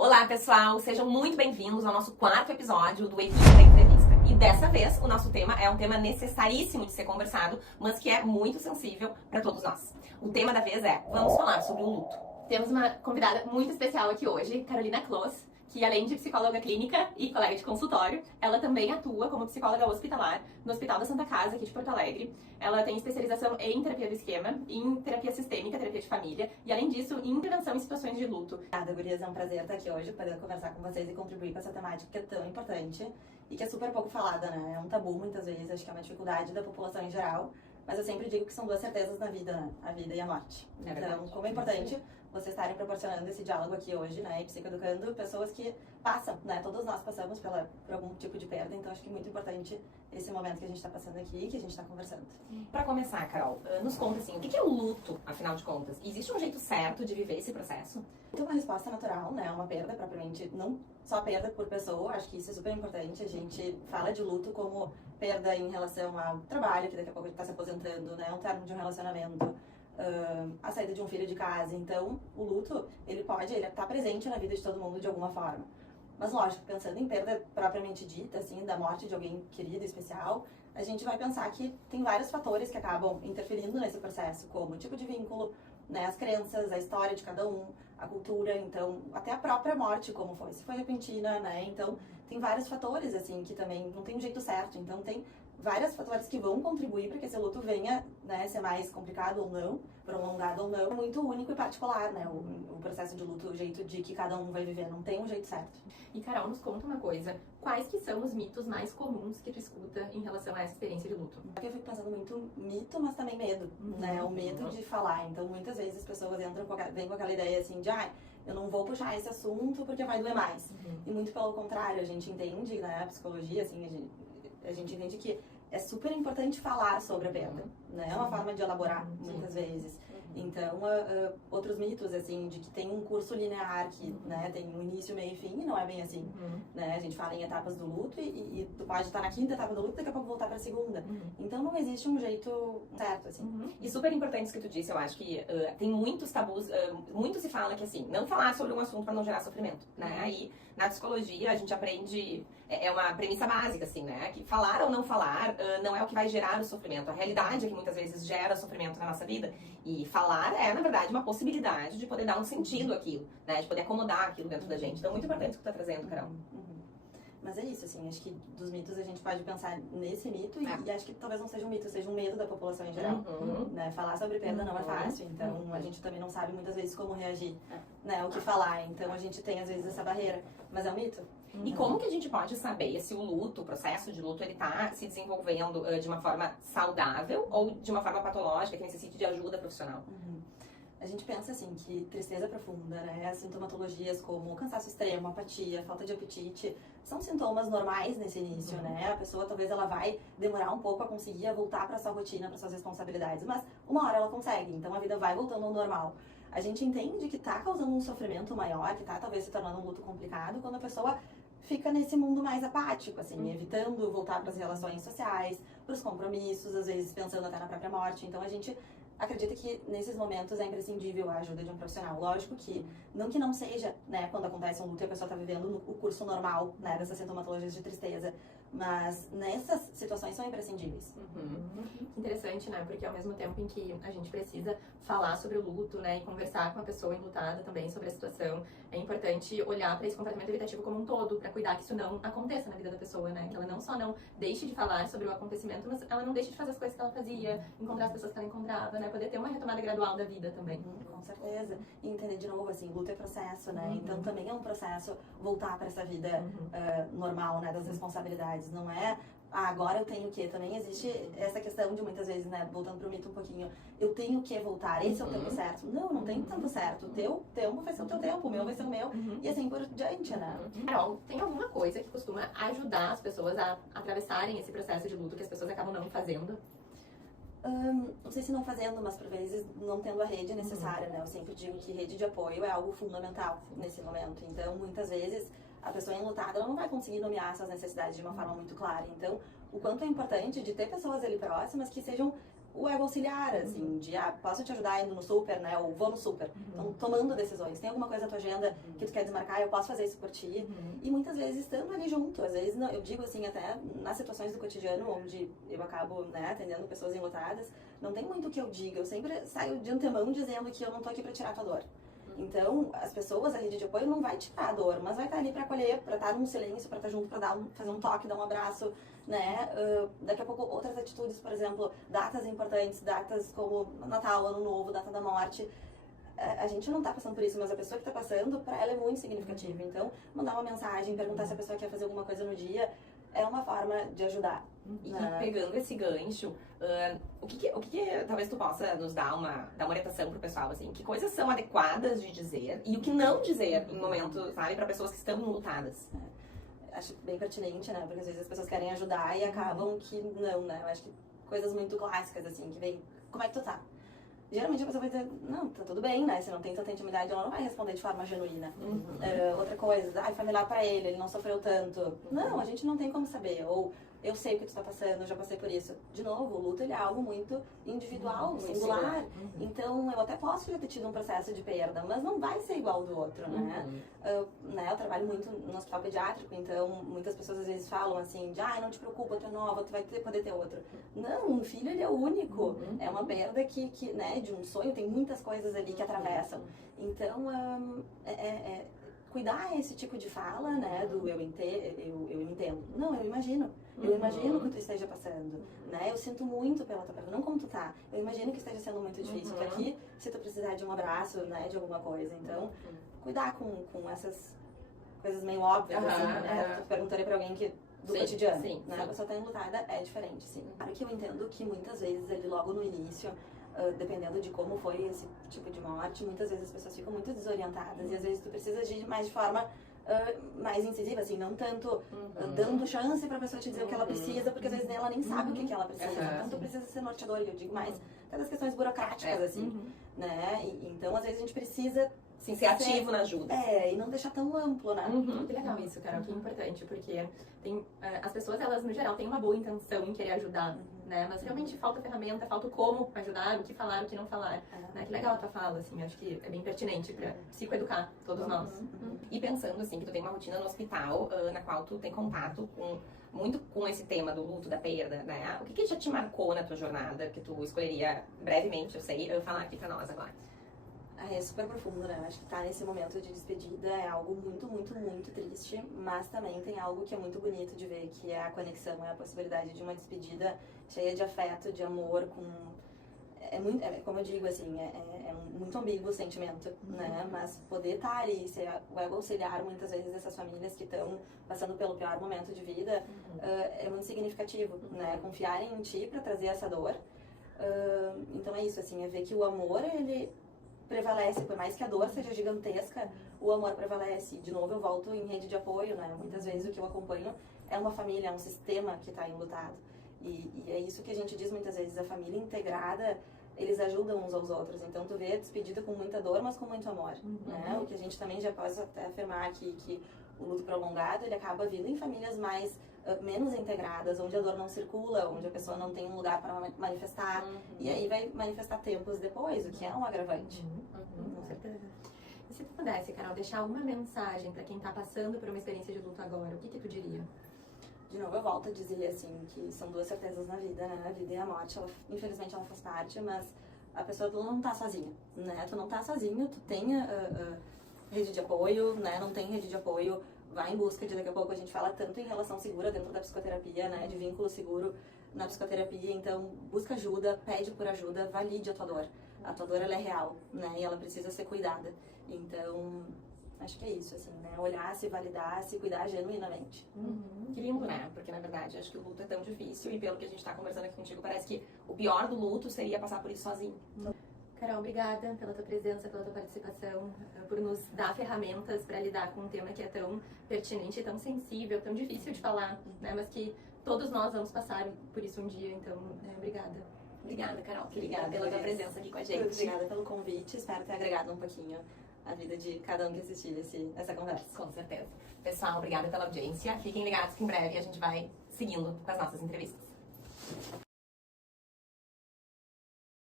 Olá, pessoal! Sejam muito bem-vindos ao nosso 4º episódio do Equipe da Entrevista. E dessa vez, o nosso tema é um tema necessaríssimo de ser conversado, mas que é muito sensível para todos nós. O tema da vez é: vamos falar sobre o luto. Temos uma convidada muito especial aqui hoje, Carolina Clos, que além de psicóloga clínica e colega de consultório, ela também atua como psicóloga hospitalar no Hospital da Santa Casa, aqui de Porto Alegre. Ela tem especialização em terapia do esquema, em terapia sistêmica, terapia de família e, além disso, em intervenção em situações de luto. Obrigada, gurias. É um prazer estar aqui hoje, poder conversar com vocês e contribuir com essa temática que é tão importante e que é super pouco falada, né? É um tabu, muitas vezes, acho que é uma dificuldade da população em geral, mas eu sempre digo que são duas certezas na vida, né? A vida e a morte. Então, como é importante vocês estarem proporcionando esse diálogo aqui hoje, né, e psicoeducando pessoas que passam, né, todos nós passamos por algum tipo de perda, então acho que é muito importante esse momento que a gente está passando aqui, que a gente está conversando. Para começar, Carol, nos conta assim, o que é o luto, afinal de contas? Existe um jeito certo de viver esse processo? Então, uma resposta natural, né, uma perda propriamente, não só perda por pessoa, acho que isso é super importante, a gente fala de luto como perda em relação ao trabalho, que daqui a pouco está se aposentando, né, um término de um relacionamento, a saída de um filho de casa. Então, o luto, ele tá presente na vida de todo mundo de alguma forma. Mas, lógico, pensando em perda propriamente dita, assim, da morte de alguém querido, especial, a gente vai pensar que tem vários fatores que acabam interferindo nesse processo, como o tipo de vínculo, né, as crenças, a história de cada um, a cultura, então, até a própria morte, como foi, se foi repentina, né, então, tem vários fatores, assim, que também não tem um jeito certo, então tem vários fatores que vão contribuir para que esse luto venha, né, ser mais complicado ou não, prolongado ou não. É muito único e particular, né, o processo de luto, o jeito de que cada um vai viver, não tem um jeito certo. E Carol, nos conta uma coisa, quais que são os mitos mais comuns que tu escuta em relação a essa experiência de luto? Eu fico pensando muito mito, mas também medo, né, o medo de falar. Então, muitas vezes as pessoas vêm com aquela ideia assim de, eu não vou puxar esse assunto porque vai doer mais. E muito pelo contrário, a gente entende, né, a psicologia, assim, a gente entende que é super importante falar sobre a perda, né? É uma forma de elaborar, muitas vezes. Então, outros mitos, assim, de que tem um curso linear que, né, tem um início, meio e fim, e não é bem assim, né? A gente fala em etapas do luto e tu pode estar na 5ª etapa do luto e daqui a pouco voltar pra 2ª. Então, não existe um jeito certo, assim. E super importante isso que tu disse, eu acho que tem muitos tabus, muito se fala que, assim, não falar sobre um assunto para não gerar sofrimento, né? Aí, na psicologia, a gente aprende, é uma premissa básica, assim, né? Que falar ou não falar não é o que vai gerar o sofrimento. A realidade é que muitas vezes gera sofrimento na nossa vida. E falar é, na verdade, uma possibilidade de poder dar um sentido àquilo, né? De poder acomodar aquilo dentro da gente. Então, muito importante o que tu tá trazendo, Carol. Mas é isso, assim, acho que dos mitos a gente pode pensar nesse mito e acho que talvez não seja um mito, seja um medo da população em geral, né? Falar sobre perda não é fácil, então a gente também não sabe muitas vezes como reagir, né? O que falar, então a gente tem às vezes essa barreira, mas é um mito. E como que a gente pode saber se o luto, o processo de luto, ele tá se desenvolvendo de uma forma saudável ou de uma forma patológica, que necessite de ajuda profissional? A gente pensa assim que tristeza profunda, né, as sintomatologias como cansaço extremo, apatia, falta de apetite, são sintomas normais nesse início, né? A pessoa talvez ela vai demorar um pouco a conseguir voltar para sua rotina, para suas responsabilidades, mas uma hora ela consegue, então a vida vai voltando ao normal. A gente entende que tá causando um sofrimento maior, que tá talvez se tornando um luto complicado, quando a pessoa fica nesse mundo mais apático, assim, evitando voltar para as relações sociais, para os compromissos, às vezes pensando até na própria morte. Então a gente acredita que nesses momentos é imprescindível a ajuda de um profissional. Lógico que não seja, né, quando acontece um luto e a pessoa está vivendo o curso normal, né, dessas sintomatologias de tristeza, mas nessas situações são imprescindíveis. Interessante, né, porque ao mesmo tempo em que a gente precisa falar sobre o luto, né, e conversar com a pessoa enlutada também sobre a situação, é importante olhar para esse comportamento evitativo como um todo, para cuidar que isso não aconteça na vida da pessoa, né, que ela não só não deixe de falar sobre o acontecimento, mas ela não deixe de fazer as coisas que ela fazia, encontrar as pessoas que ela encontrava, né, poder ter uma retomada gradual da vida também. Com certeza. E entender de novo, assim, luto é processo, né, então também é um processo voltar para essa vida normal, né, das responsabilidades, não é agora eu tenho que, também existe essa questão de muitas vezes, né, voltando pro mito um pouquinho, eu tenho que voltar, esse é o tempo certo. Não tem tempo certo, o teu tempo vai ser o teu tempo, o meu vai ser o meu, e assim por diante, né. Carol, tem alguma coisa que costuma ajudar as pessoas a atravessarem esse processo de luto que as pessoas acabam não fazendo? Não sei se não fazendo, mas por vezes não tendo a rede necessária, né, eu sempre digo que rede de apoio é algo fundamental nesse momento, então muitas vezes a pessoa enlutada ela não vai conseguir nomear suas necessidades de uma forma muito clara. Então, o quanto é importante de ter pessoas ali próximas que sejam o ego auxiliar, assim, de, posso te ajudar indo no super, né, ou vou no super. Então, tomando decisões. Tem alguma coisa na tua agenda que tu quer desmarcar, eu posso fazer isso por ti. E muitas vezes estando ali junto, às vezes, eu digo assim, até nas situações do cotidiano, onde eu acabo, né, atendendo pessoas enlutadas, não tem muito o que eu diga, eu sempre saio de antemão dizendo que eu não tô aqui pra tirar a tua dor. Então, as pessoas, a rede de apoio não vai tirar a dor, mas vai estar ali para acolher, para estar num silêncio, para estar junto, para fazer um toque, dar um abraço, né? Daqui a pouco, outras atitudes, por exemplo, datas importantes, datas como Natal, Ano Novo, data da morte. A gente não tá passando por isso, mas a pessoa que tá passando, para ela é muito significativo. Então, mandar uma mensagem, perguntar se a pessoa quer fazer alguma coisa no dia, é uma forma de ajudar. E pegando esse gancho, o que talvez tu possa nos dar uma orientação pro pessoal, assim, que coisas são adequadas de dizer e o que não dizer em momentos, sabe, para pessoas que estão lutadas? Acho bem pertinente, né, porque às vezes as pessoas querem ajudar e acabam que não, né, eu acho que coisas muito clássicas, assim, que vem, como é que tu tá? Geralmente a pessoa vai dizer, não, tá tudo bem, né? Se não tem tanta intimidade, ela não vai responder de forma genuína. Outra coisa, foi melhor pra ele não sofreu tanto. Não, a gente não tem como saber. Ou, eu sei o que tu tá passando, eu já passei por isso. De novo, o luto ele é algo muito individual, singular. Então, eu até posso já ter tido um processo de perda, mas não vai ser igual ao do outro, né? Eu trabalho muito no hospital pediátrico, então muitas pessoas às vezes falam assim, de, não te preocupa, tu é nova, tu vai poder ter outro. Não, um filho ele é único. É uma perda que, né, de um sonho, tem muitas coisas ali que atravessam. Então, cuidar esse tipo de fala, né, do eu entendo. Não, eu imagino. Eu imagino que tu esteja passando, né? Eu sinto muito pela tua perda, não como tu tá. Eu imagino que esteja sendo muito difícil. Tu aqui, se tu precisar de um abraço, né, de alguma coisa. Então, cuidar com essas coisas meio óbvias, assim, né? Tu perguntaria pra alguém que do cotidiano, né? A pessoa tá enlutada, é diferente, sim. Claro que eu entendo que muitas vezes ele logo no início, dependendo de como foi esse tipo de morte, muitas vezes as pessoas ficam muito desorientadas e às vezes tu precisa agir mais de forma mais incisiva, assim, não tanto dando chance pra pessoa te dizer o que ela precisa, porque às vezes ela nem sabe o que ela precisa. Então tu precisa ser norteador, e eu digo mais até das questões burocráticas, assim, né? Então às vezes a gente precisa ser ativo na ajuda. E não deixar tão amplo, né? Que legal isso, Carol, que importante, porque tem, as pessoas, elas no geral têm uma boa intenção em querer ajudar, né? Mas realmente falta ferramenta, falta como ajudar, o que falar, o que não falar. Né? Que legal a tua fala, assim, acho que é bem pertinente pra psicoeducar todos nós. E pensando, assim, que tu tem uma rotina no hospital, na qual tu tem contato muito com esse tema do luto, da perda, né? O que já te marcou na tua jornada, que tu escolheria brevemente, eu sei, falar aqui pra nós agora? É super profundo, né? Acho que tá nesse momento de despedida é algo muito, muito, muito triste, mas também tem algo que é muito bonito de ver, que é a conexão, é a possibilidade de uma despedida cheia de afeto, de amor, como eu digo, assim, é muito ambíguo o sentimento, né? Mas poder estar ali, ser o ego auxiliar muitas vezes dessas famílias que estão passando pelo pior momento de vida, é muito significativo, né? Confiar em ti pra trazer essa dor. Então é isso, assim, é ver que o amor, ele prevalece, por mais que a dor seja gigantesca, o amor prevalece. De novo, eu volto em rede de apoio, né? Muitas vezes o que eu acompanho é uma família, é um sistema que está enlutado. E é isso que a gente diz muitas vezes, a família integrada, eles ajudam uns aos outros. Então, tu vê a despedida com muita dor, mas com muito amor, né? O que a gente também já pode até afirmar aqui, que o luto prolongado, ele acaba vindo em famílias menos integradas, onde a dor não circula, onde a pessoa não tem um lugar para manifestar, e aí vai manifestar tempos depois, o que é um agravante. Com certeza. E se tu pudesse, Carol, deixar uma mensagem para quem tá passando por uma experiência de luto agora, o que tu diria? De novo, eu volto a dizer, assim, que são duas certezas na vida, né? A vida e a morte, infelizmente ela faz parte, mas a pessoa não tá sozinha, né? Tu não tá sozinho, tu tem rede de apoio, né? Não tem rede de apoio, vai em busca de, daqui a pouco a gente fala tanto em relação segura dentro da psicoterapia, né? De vínculo seguro na psicoterapia, então busca ajuda, pede por ajuda, valide a tua dor. A tua dor, ela é real, né? E ela precisa ser cuidada. Então, acho que é isso, assim, né? Olhar, se validar, se cuidar genuinamente. Que lindo, né? Porque, na verdade, acho que o luto é tão difícil e pelo que a gente tá conversando aqui contigo, parece que o pior do luto seria passar por isso sozinho. Carol, obrigada pela tua presença, pela tua participação, por nos dar ferramentas para lidar com um tema que é tão pertinente, tão sensível, tão difícil de falar, né? Mas que todos nós vamos passar por isso um dia, então, obrigada. Obrigada, Carol. Obrigada pela tua presença aqui com a gente. Obrigada pelo convite, espero ter agregado um pouquinho a vida de cada um que assistir essa conversa. Com certeza. Pessoal, obrigada pela audiência. Fiquem ligados que em breve a gente vai seguindo com as nossas entrevistas.